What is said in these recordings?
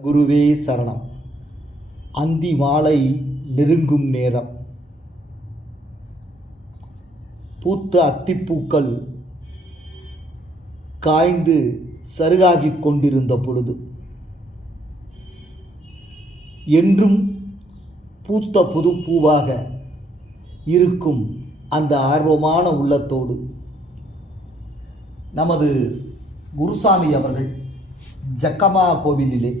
குருவே சரணம். அந்தி மாலை நெருங்கும் நேரம். பூத்த அத்திப்பூக்கள் காய்ந்து சருகாகிக் கொண்டிருந்த பொழுது என்றும் பூத்த புதுப்பூவாக இருக்கும் அந்த ஆர்வமான உள்ளத்தோடு நமது குருசாமி அவர்கள் ஜக்கமா கோவிலிலே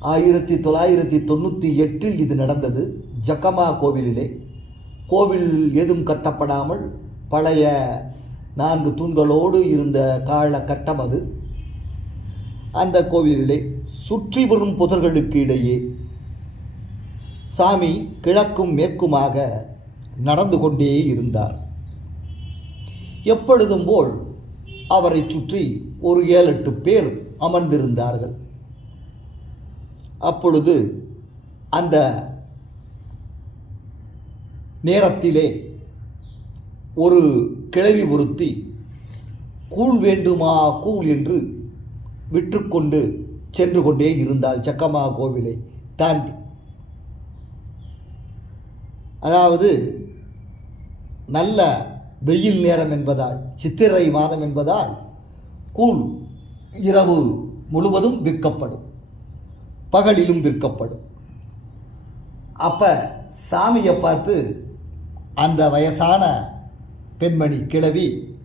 ஆயிரத்தி தொள்ளாயிரத்தி தொண்ணூற்றி எட்டில் இது நடந்தது. ஜக்கமா கோவிலிலே. கோவில் எதுவும் கட்டப்படாமல் பழைய நான்கு தூண்களோடு இருந்த கால கட்டம் அது. அந்த கோவிலிலே சுற்றி வரும் புதர்களுக்கு இடையே சாமி கிழக்கும் மேற்குமாக நடந்து கொண்டே இருந்தார். எப்பொழுதும் போல் அவரை சுற்றி ஒரு ஏழு எட்டு பேர் அமர்ந்திருந்தார்கள். அப்பொழுது அந்த நேரத்திலே ஒரு கிழவி ஒருத்தி கூழ் வேண்டுமா கூழ்? என்று விற்றுக்கொண்டு சென்று கொண்டே இருந்தாள் சக்கமா கோவிலை தாண்டி. அதாவது நல்ல வெயில் நேரம் என்பதால் சித்திரை மாதம் என்பதால் கூழ் இரவு முழுவதும் விற்கப்படும். பகலிலும் விற்கப்படும். அப்போ சாமியை பார்த்து அந்த வயசான பெண்மணி கிழவி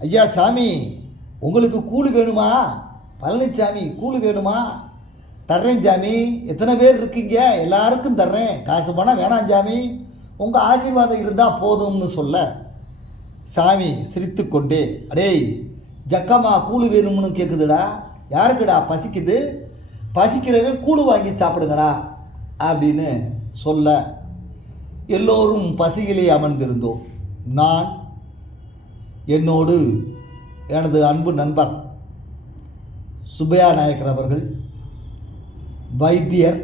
ஐயா சாமி உங்களுக்கு கூலி வேணுமா? பழனிசாமி கூலி வேணுமா? தர்றேன் சாமி. எத்தனை பேர் இருக்கீங்க? எல்லாருக்கும் தர்றேன். காசு பணம் வேணாம் சாமி. உங்கள் ஆசீர்வாதம் இருந்தால் போதும்னு சொல்ல. சாமி சிரித்து கொண்டே அடேய் ஜக்கம்மா கூழு வேணும்னு கேட்குதுடா யாருக்குடா பசிக்குது? பசிக்கிறவன் கூழு வாங்கி சாப்பிடுங்கடா அப்படின்னு சொல்ல எல்லோரும் பசியிலே அமர்ந்திருந்தோம். நான் என்னோடு எனது அன்பு நண்பர் சுபையா நாயக்கர் அவர்கள் வைத்தியர்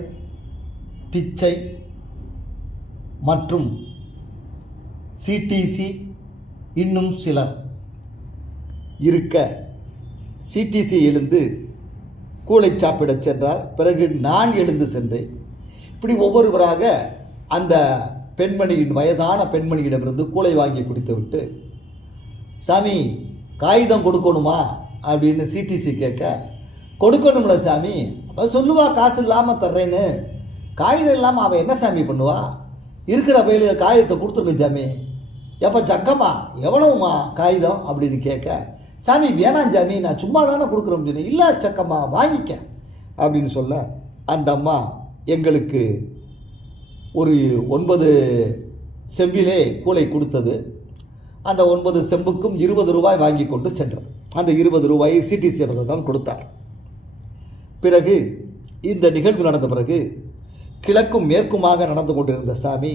பிச்சை மற்றும் சிடிசி இன்னும் சிலர் இருக்க சிடிசி எழுந்து கூளை சாப்பிடச் சென்றார். பிறகு நான் எழுந்து சென்றேன். இப்படி ஒவ்வொருவராக அந்த பெண்மணியின் வயசான பெண்மணியிடமிருந்து கூளை வாங்கி குடித்துவிட்டு சாமி காகிதம் கொடுக்கணுமா? அப்படின்னு சிடிசி கேட்க கொடுக்கணும்ல சாமி. அப்போ சொல்லுவா காசு இல்லாமல் தர்றேன்னு. காகிதம் இல்லாமல் அவன் என்ன சாமி பண்ணுவா? இருக்கிற பயில காகிதத்தை கொடுத்துருங்க சாமி. எப்போ சக்கம்மா எவ்வளவுமா காகிதம்? அப்படின்னு கேட்க சாமி வேணாம் சாமி நான் சும்மா தானே கொடுக்குறோம்னு சொன்னேன். இல்லை சக்கம்மா வாங்கிக்க அப்படின்னு சொல்ல அந்த அம்மா எங்களுக்கு ஒரு ஒன்பது செம்பிலே கூலை கொடுத்தது. அந்த ஒன்பது செம்புக்கும் இருபது ரூபாய் வாங்கி கொண்டு சென்றது. அந்த இருபது ரூபாயை சிடிசி அவர்கள் தான் கொடுத்தார். பிறகு இந்த நிகழ்வு நடந்த பிறகு கிழக்கும் மேற்குமாக நடந்து கொண்டிருந்த சாமி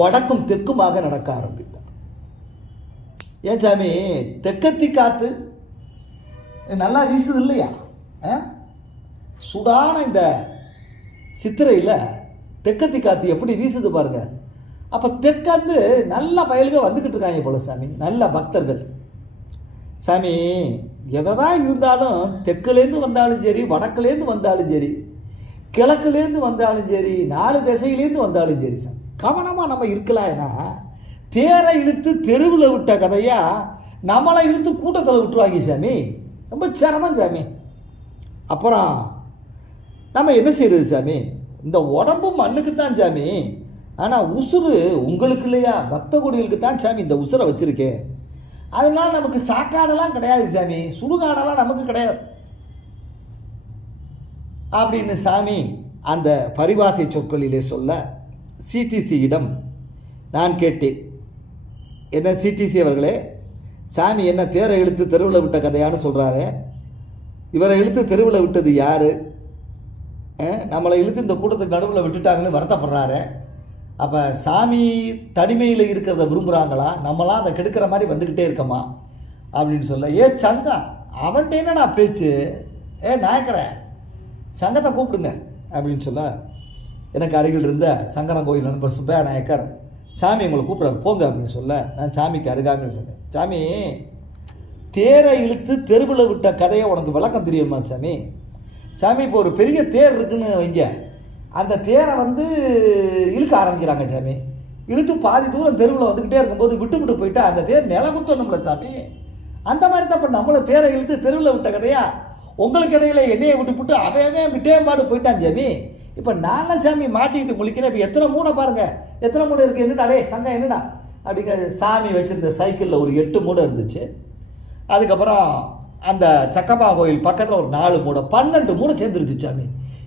வடக்கும் தெற்குமாக நடக்க ஆரம்பித்தார். ஏன் சாமி தெற்கத்தி காற்று நல்லா வீசுது இல்லையா? ஆ? சுடான இந்த சித்திரையில் தெற்கத்தி காற்று எப்படி வீசுது பாருங்கள் அப்போ தெற்காந்து நல்ல பயலுக வந்துக்கிட்டு இருக்காங்க போல சாமி நல்ல பக்தர்கள். சாமி எதை தான் இருந்தாலும் தெற்குலேருந்து வந்தாலும் சரி வடக்குலேருந்து வந்தாலும் சரி கிழக்குலேருந்து வந்தாலும் சரி நாலு திசையிலேருந்து வந்தாலும் சரி சாமி கவனமாக நம்ம இருக்கலாம்னா தேரை இழுத்து தெருவில் விட்ட கதையா நம்மளை இழுத்து கூட்டத்தில் விட்டுருவாங்க சாமி. ரொம்ப சிரமம் சாமி. அப்புறம் நம்ம என்ன செய்யறது சாமி? இந்த உடம்பு மண்ணுக்கு தான் சாமி. ஆனால் உசுறு உங்களுக்கு இல்லையா? பக்த கொடிகளுக்கு தான் சாமி இந்த உசுரை வச்சுருக்கேன் அதனால நமக்கு சாக்காடெல்லாம் கிடையாது சாமி. சுடுகாடெல்லாம் நமக்கு கிடையாது. அப்படின்னு சாமி அந்த பரிபாசை சொற்களிலே சொல்ல சிடிசியிடம் நான் கேட்டேன். என்ன சிடிசி அவர்களே? சாமி என்ன தேரை இழுத்து தெருவில் விட்ட கதையான்னு சொல்கிறாரு இவரை இழுத்து தெருவில் விட்டது யார்? நம்மளை இழுத்து இந்த கூட்டத்துக்கு நடுவில் விட்டுட்டாங்கன்னு வருத்தப்படுறாரு? அப்போ சாமி தனிமையில் இருக்கிறத விரும்புகிறாங்களா நம்மளாம் அதை கெடுக்கிற மாதிரி வந்துக்கிட்டே இருக்கமா? அப்படின்னு சொல்ல ஏ சங்கம் அவன்கிட்ட என்னடா பேச்சு? ஏ நாயக்கரை சங்கத்தை கூப்பிடுங்க அப்படின்னு சொல்ல எனக்கு அருகில் இருந்த சங்கரன் கோயில் நண்பர் சுப்பையா நாயக்கர் சாமி உங்களை கூப்பிட போங்க அப்படின்னு சொல்ல நான் சாமிக்கு அருகாமையில் சொன்னேன். சாமி தேரை இழுத்து தெருவில் விட்ட கதையை உனக்கு விளக்கம் தெரியுமா சாமி? சாமி இப்போ ஒரு பெரிய தேர் இருக்குன்னு வைங்க. அந்த தேரை வந்து இழுக்க ஆரம்பிக்கிறாங்க சாமி. இழுத்து பாதி தூரம் தெருவில் வந்துக்கிட்டே இருக்கும்போது விட்டு விட்டு போயிட்டா அந்த தேர் நிலகுத்தணும்ல சாமி. அந்த மாதிரி தான் இப்போ நம்மளை தேரை இழுத்து தெருவில் விட்ட கதையா? உங்களுக்கு இடையில என்னையை விட்டு விட்டு அவையவே விட்டேம்பாடு போயிட்டான் சாமி. இப்போ நான்லாம் சாமி மாட்டிக்கிட்டு முழிக்கிறேன் இப்போ எத்தனை மூணை பாருங்க. எத்தனை மூணை இருக்குது என்னடா டே தங்க என்னடா? அப்படிங்க சாமி வச்சுருந்த சைக்கிளில் ஒரு எட்டு மூடை இருந்துச்சு. அதுக்கப்புறம் அந்த சக்கப்பா கோயில் பக்கத்தில் ஒரு நாலு மூடை பன்னெண்டு மூடை சேர்ந்துருச்சு சாமி.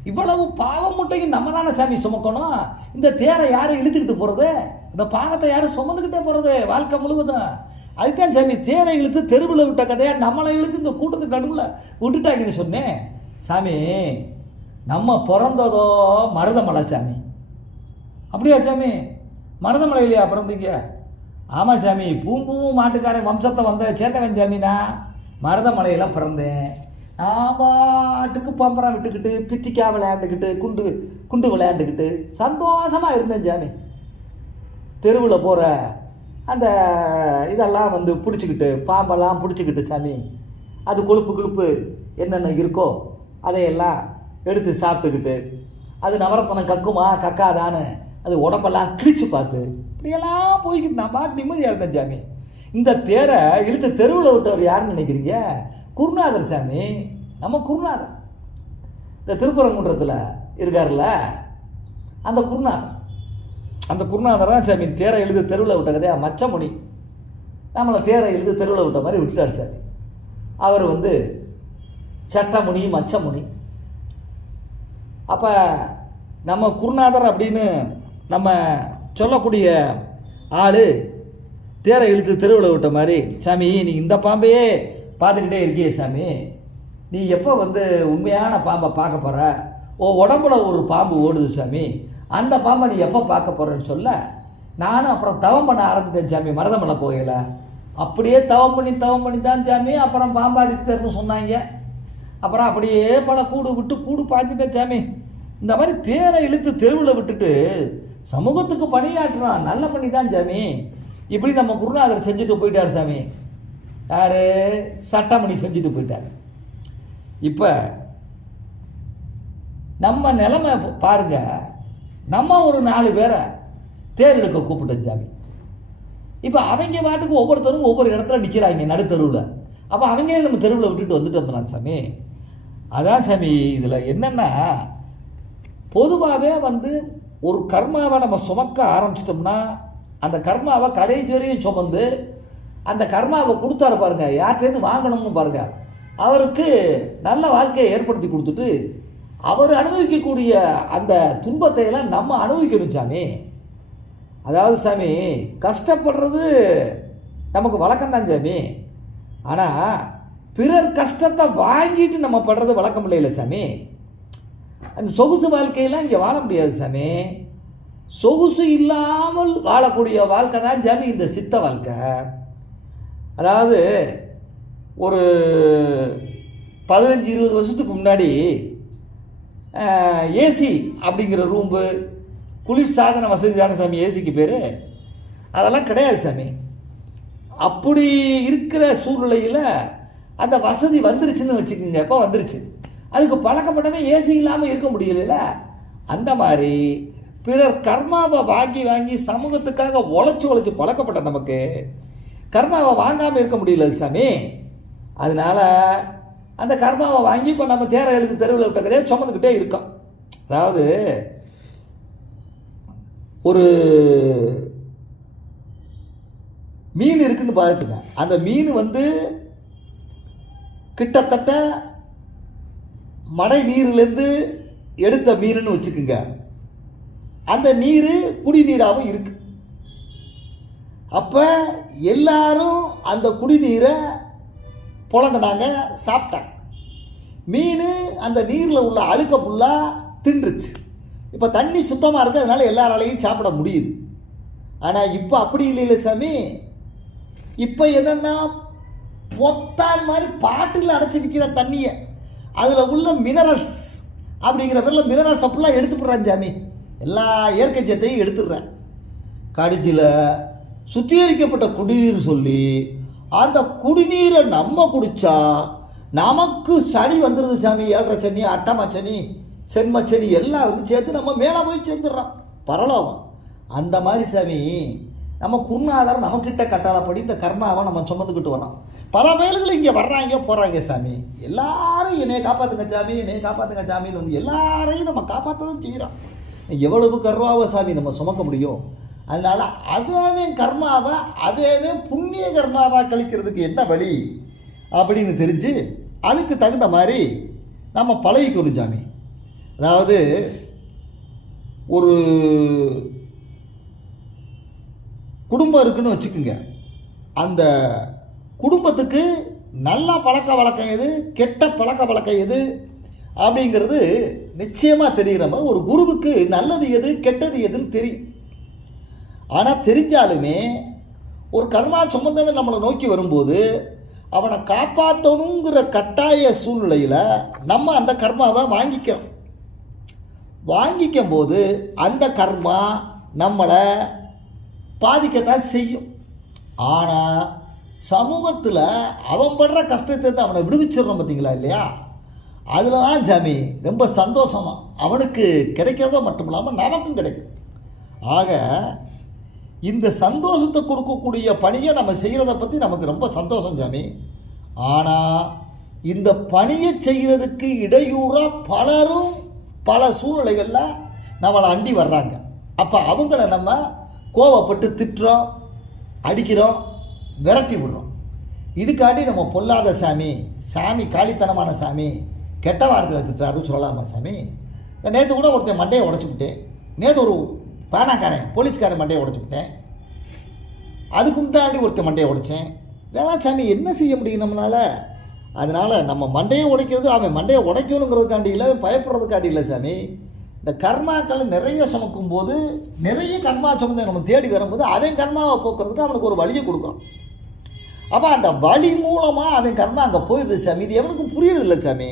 இவ்வளவு பாவம் முட்டையும் நம்ம தானே சாமி சுமக்கணும்? இந்த தேரை யாரும் இழுத்துக்கிட்டு போகிறது இந்த பாவத்தை யாரும் சுமந்துக்கிட்டே போகிறது வாழ்க்கை முழுவதும்? அதுதான் சாமி தேரை இழுத்து தெருவில் விட்ட கதையாக நம்மளை இழுத்து இந்த கூட்டத்துக்கு நடுவில் விட்டுட்டாங்கன்னு சொன்னேன். சாமி நம்ம பிறந்ததோ மருதமலை சாமி. அப்படியா சாமி? மருதமலையிலையா பிறந்தீங்க ஆமாம் சாமி பூம்பூவும் மாட்டுக்காரன் வம்சத்தை வந்த சேர்ந்தவன் சாமினா மருதமலையில் பிறந்தேன். நான் பாட்டுக்கு பம்பரம் விட்டுக்கிட்டு பித்திக்கா விளையாண்டுக்கிட்டு குண்டு குண்டு விளையாண்டுக்கிட்டு சந்தோஷமாக இருந்தேன் சாமி. தெருவில் போகிற அந்த இதெல்லாம் வந்து பிடிச்சிக்கிட்டு பாம்பெல்லாம் பிடிச்சிக்கிட்டு சாமி. அது கொழுப்பு கொழுப்பு என்னென்ன இருக்கோ அதையெல்லாம் எடுத்து சாப்பிட்டுக்கிட்டு அது நவரத்தனம் கக்குமா கக்காதானு அது உடம்பெல்லாம் கிழிச்சு பார்த்து இப்படியெல்லாம் போய்கிட்டு நான் பாட்டு நிம்மதியாக இருந்தேன் சாமி. இந்த தேரை இழுத்து தெருவில் விட்டவர் யாருன்னு நினைக்கிறீங்க? குருநாதர் சாமி. நம்ம குருநாதர். இந்த திருப்பரங்குன்றத்தில் இருக்கார்ல அந்த குருநாதர். அந்த குருநாதர் தான் சாமி தேரை எழுது தெருவில் விட்ட கதையா? மச்சமுனி. நம்மளை தேரை எழுது தெருவில் விட்ட மாதிரி விட்டுட்டார் சாமி. அவர் வந்து சட்டமுனி மச்சமுனி அப்போ நம்ம குருநாதர் அப்படின்னு நம்ம சொல்லக்கூடிய ஆள் தேரை இழுத்து தெருவில் விட்ட மாதிரி சாமி நீ இந்த பாம்பையே பார்த்துக்கிட்டே இருக்கியே சாமி. நீ எப்போ வந்து உண்மையான பாம்பை பார்க்க போகிற ஓ உடம்புல ஒரு பாம்பு ஓடுது சாமி. அந்த பாம்பை நீ எப்போ பார்க்க போகிறேன்னு சொல்ல நானும் அப்புறம் தவம் பண்ண ஆரம்பித்தேன் சாமி மருதமலை கோயிலை அப்படியே தவம் பண்ணி தவம் பண்ணி தான் சாமி அப்புறம் பாம்பாடி தருன்னு சொன்னாங்க. அப்புறம் அப்படியே பல கூடு விட்டு கூடு பாய்ச்சிட்டேன் சாமி. இந்த மாதிரி தேரை இழுத்து தெருவில் விட்டுட்டு சமூகத்துக்கு பணியாற்றுறான். நல்ல பண்ணி தான் சாமி. இப்படி நம்ம குருநாதர் செஞ்சுட்டு போயிட்டார் சாமி. யார்? சட்டமணி செஞ்சுட்டு போயிட்டார். இப்போ நம்ம நிலமை பாருங்க. நம்ம ஒரு நாலு பேரை தேர் எடுக்க கூப்பிட்டோம் சாமி. இப்போ அவங்க பாட்டுக்கு ஒவ்வொருத்தரும் ஒவ்வொரு இடத்துல நிற்கிறாங்க நடுத்தருவில். அப்போ அவங்களே நம்ம தெருவில் விட்டுட்டு வந்துட்டோம் சாமி அதான் சாமி இதில் என்னென்னா பொதுவாகவே வந்து ஒரு கர்மாவை நம்ம சுமக்க ஆரம்பிச்சிட்டோம்னா அந்த கர்மாவை கடைசி வரையும் சுமந்து அந்த கர்மாவை கொடுத்தாரு பாருங்க யார்கிட்டேருந்து வாங்கணும்னு பாருங்க அவருக்கு நல்ல வாழ்க்கையை ஏற்படுத்தி கொடுத்துட்டு அவர் அனுபவிக்கக்கூடிய அந்த துன்பத்தை எல்லாம் நம்ம அனுபவிக்கணும் சாமி. அதாவது சாமி கஷ்டப்படுறது நமக்கு வழக்கம்தான் சாமி. ஆனால் பிறர் கஷ்டத்தை வாங்கிட்டு நம்ம படுறது வழக்கம் இல்லையில சாமி. அந்த சொகுசு வாழ்க்கையெல்லாம் இங்கே வாழ முடியாது சாமி. சொகுசு இல்லாமல் வாழக்கூடிய வாழ்க்கை தான் சாமி இந்த சித்த வாழ்க்கை. அதாவது ஒரு பதினஞ்சு இருபது வருஷத்துக்கு முன்னாடி ஏசி அப்படிங்கிற ரூம்பு குளிர் சாதன வசதி தானே சாமி ஏசிக்கு பேர்? அதெல்லாம் கிடையாது சாமி. அப்படி இருக்கிற சூழ்நிலையில் அந்த வசதி வந்துருச்சுன்னு வச்சுக்கோங்க. எப்போ வந்துருச்சு? அதுக்கு பழக்கப்பட்டவே ஏசி இல்லாமல் இருக்க முடியல அந்த மாதிரி பிறர் கர்மாவை வாங்கி வாங்கி சமூகத்துக்காக உழைச்சி உழைச்சி பழக்கப்பட்ட நமக்கு கர்மாவை வாங்காமல் இருக்க முடியல சாமி. அதனால் அந்த கர்மாவை வாங்கி இப்போ நம்ம தேர எழுத்து தெருவில் விட்ட கதையை சுமந்துக்கிட்டே இருக்கோம். அதாவது ஒரு மீன் இருக்குன்னு பார்த்துங்க அந்த மீன் வந்து கிட்டத்தட்ட மடை நீர்லேருந்து எடுத்த மீனுன்னு வச்சுக்கோங்க. அந்த நீர் குடிநீராகவும் இருக்கு. அப்போ எல்லாரும் அந்த குடிநீரை புழங்கினாங்க சாப்பிட்டாங்க. மீன் அந்த நீரில் உள்ள அழுக்க ஃபுல்லாக தின்றுச்சு. இப்போ தண்ணி சுத்தமாக இருக்குது அதனால் எல்லாராலையும் சாப்பிட முடியுது. ஆனால் இப்போ அப்படி இல்லைல்ல சாமி. இப்போ என்னென்னா பொத்தான் மாதிரி பாட்டில் அடைச்சி விற்கிற தண்ணியை அதில் உள்ள மினரல்ஸ் அப்படிங்கிற பேரில் மினரல்ஸ் அப்படிலாம் எடுத்துப்படுறேன் சாமி. எல்லா இயற்கை சத்தையும் எடுத்துடுறேன். கடைசியில் சுத்திகரிக்கப்பட்ட குடிநீர் சொல்லி அந்த குடிநீரை நம்ம குடித்தா நமக்கு சனி வந்துடுது சாமி. ஏழரை சனி அட்டம சனி சென்ம சனி எல்லாம் வந்து சேர்த்து நம்ம மேலே போய் சேர்ந்துடுறோம். பரலோகம். அந்த மாதிரி சாமி நம்ம குருநாதர் நம்மக்கிட்ட கட்டாளப்படி இந்த கர்மாவை நம்ம சுமந்துக்கிட்டு வரோம் பல பயல்கள் இங்கே வர்றாங்க போகிறாங்க சாமி. எல்லாரும் என்னைய காப்பாற்றுங்க சாமி என்னைய காப்பாற்றுங்க சாமின்னு வந்து எல்லாரையும் நம்ம காப்பாற்றதான் செய்கிறோம் எவ்வளவு கர்வாவை சாமி நம்ம சுமக்க முடியும்? அதனால் அவே கர்மாவை அவே புண்ணிய கர்மாவாக கழிக்கிறதுக்கு என்ன வழி? அப்படின்னு தெரிஞ்சு அதுக்கு தகுந்த மாதிரி நம்ம பழகிக்கணும் சாமி. அதாவது ஒரு குடும்பம் இருக்குன்னு வச்சுக்கோங்க. அந்த குடும்பத்துக்கு நல்ல பழக்க வழக்கம் எது? கெட்ட பழக்க வழக்கம் எது? அப்படிங்கிறது நிச்சயமாக தெரிகிற மாதிரி ஒரு குருவுக்கு நல்லது எது கெட்டது எதுன்னு தெரியும். ஆனால் தெரிஞ்சாலுமே ஒரு கர்மா சம்பந்தமே நம்மளை நோக்கி வரும்போது அவனை காப்பாற்றணுங்கிற கட்டாய சூழ்நிலையில் நம்ம அந்த கர்மாவை வாங்கிக்கிறோம். வாங்கிக்கும் போது அந்த கர்மா நம்மளை பாதிக்கத்தான் செய்யும். ஆனால் சமூகத்தில் அவன் படுற கஷ்டத்தை தான் அவனை விடுவிச்சிடறோம் பார்த்தீங்களா இல்லையா? அதில் தான் ஜாமி ரொம்ப சந்தோஷமாக அவனுக்கு கிடைக்கிறதோ மட்டும் இல்லாமல் நமக்கும் கிடைக்கும். ஆக இந்த சந்தோஷத்தை கொடுக்கக்கூடிய பணியை நம்ம செய்கிறத பற்றி நமக்கு ரொம்ப சந்தோஷம் ஜாமி. ஆனால் இந்த பணியை செய்கிறதுக்கு இடையூறாக பலரும் பல சூழ்நிலைகளில் நம்மளை அண்டி வர்றாங்க. அப்போ அவங்கள நம்ம கோவப்பட்டு திட்டுறோம் அடிக்கிறோம் விரட்டி விடுறோம். இதுக்காண்டி நம்ம பொல்லாத சாமி சாமி காளித்தனமான சாமி கெட்ட வாரத்தில் திட்டுறாருன்னு சொல்லலாமா சாமி? நேற்று கூட ஒருத்தன் மண்டையை உடச்சி விட்டேன். நேற்று ஒரு தானாக்காரன் போலீஸ்காரன் மண்டையை உடச்சி விட்டேன். அதுக்கும் தாண்டி ஒருத்தன் மண்டையை உடைச்சேன். இதெல்லாம் சாமி என்ன செய்ய முடியும் நம்மளால்? அதனால் நம்ம மண்டையை உடைக்கிறது அவன் மண்டையை உடைக்கணுங்கிறதுக்காண்டி இல்லை அவன் பயப்படுறதுக்காண்டி இல்லை சாமி. இந்த கர்மாக்களை நிறைய சுமக்கும் போது நிறைய கர்மா சுமந்த நம்ம தேடி வரும்போது அவன் கர்மாவை போக்குறதுக்கு அவனுக்கு ஒரு வழியை கொடுக்குறோம் அப்போ அந்த வழி மூலமாக அவன் கர்மா அங்கே போயிடுது சாமி. இது எவனுக்கும் புரியுறது இல்லை சாமி.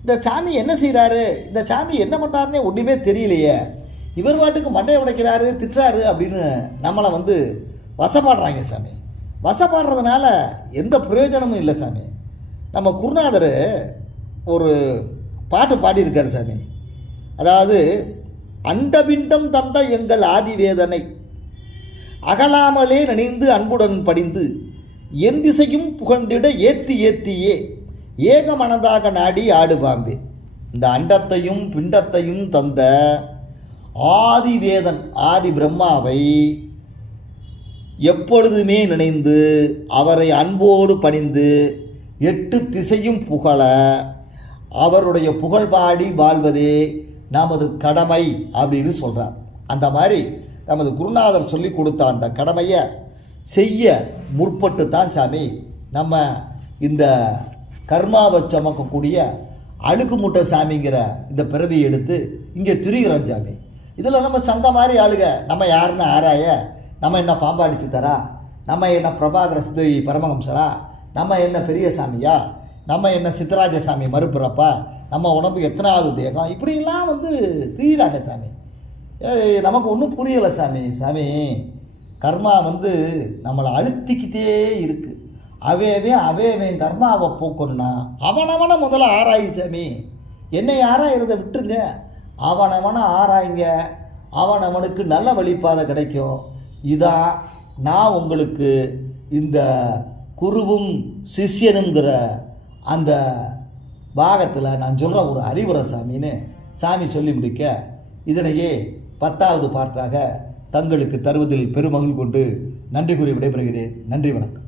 இந்த சாமி என்ன செய்கிறாரு இந்த சாமி என்ன பண்ணுறாருனே ஒன்றுமே தெரியலையே. இவர் பாட்டுக்கு மண்டையை உடைக்கிறாரு திட்டுறாரு அப்படின்னு நம்மளை வந்து வசப்பாடுறாங்க சாமி. வசப்பாடுறதுனால எந்த பிரயோஜனமும் இல்லை சாமி. நம்ம குருநாதர் ஒரு பாட்டு பாடியிருக்காரு சாமி. அதாவது அண்டபிண்டம் தந்த எங்கள் ஆதிவேதனை. அகலாமலே நினைந்து அன்புடன் படிந்து என் திசையும் புகழ்ந்திட ஏத்தி ஏத்தியே ஏக மனதாக நாடி ஆடு பாம்பே. இந்த அண்டத்தையும் பிண்டத்தையும் தந்த ஆதிவேதன் ஆதி பிரம்மாவை எப்பொழுதுமே நினைந்து அவரை அன்போடு பணிந்து எட்டு திசையும் புகழ அவருடைய புகழ் பாடி வாழ்வதே நமது கடமை அப்படின்னு சொல்கிறார் அந்த மாதிரி நமது குருநாதர் சொல்லி கொடுத்த அந்த கடமையை செய்ய முற்பட்டு தான் சாமி. நம்ம இந்த கர்மாவை சமக்கக்கூடிய அழுக்குமுட்டை சாமிங்கிற இந்த பிறவியை எடுத்து இங்கே திரிகிறோம் சாமி. இதில் நம்ம சங்க மாதிரி ஆளுக நம்ம யாருன்னு ஆராய நம்ம என்ன பாம்பாடிச்சு தரா? நம்ம என்ன பிரபாகர சிதை பரமஹம்சரா? நம்ம என்ன பெரிய சாமியா? நம்ம என்ன சித்தராஜ சாமி மறுப்புறப்பா நம்ம உடம்பு எத்தனாவது தேகம்? இப்படிலாம் வந்து தீராங்க சாமி. நமக்கு ஒன்றும் புரியலை சாமி. சாமி கர்மா வந்து நம்மளை அழுத்திக்கிட்டே இருக்குது அவேவே அவேவன் கர்மாவை போக்கணும்னா அவனவனை முதல்ல ஆராயி சாமி. என்னை ஆராயிறதை விட்டுருங்க. அவனவனை ஆராய்ங்க. அவனவனுக்கு நல்ல வழிப்பாதை கிடைக்கும். இதான் நான் உங்களுக்கு இந்த குருவும் சிஷ்யனுங்கிற அந்த பாகத்தில் நான் சொல்கிற ஒரு அறிவுரை சாமின்னு சாமி சொல்லி முடிக்க இதனையே பத்தாவது பாட்டாக தங்களுக்கு தருவதில் பெருமகிழ் கொண்டு நன்றி கூறி விடைபெறுகிறேன். நன்றி வணக்கம்.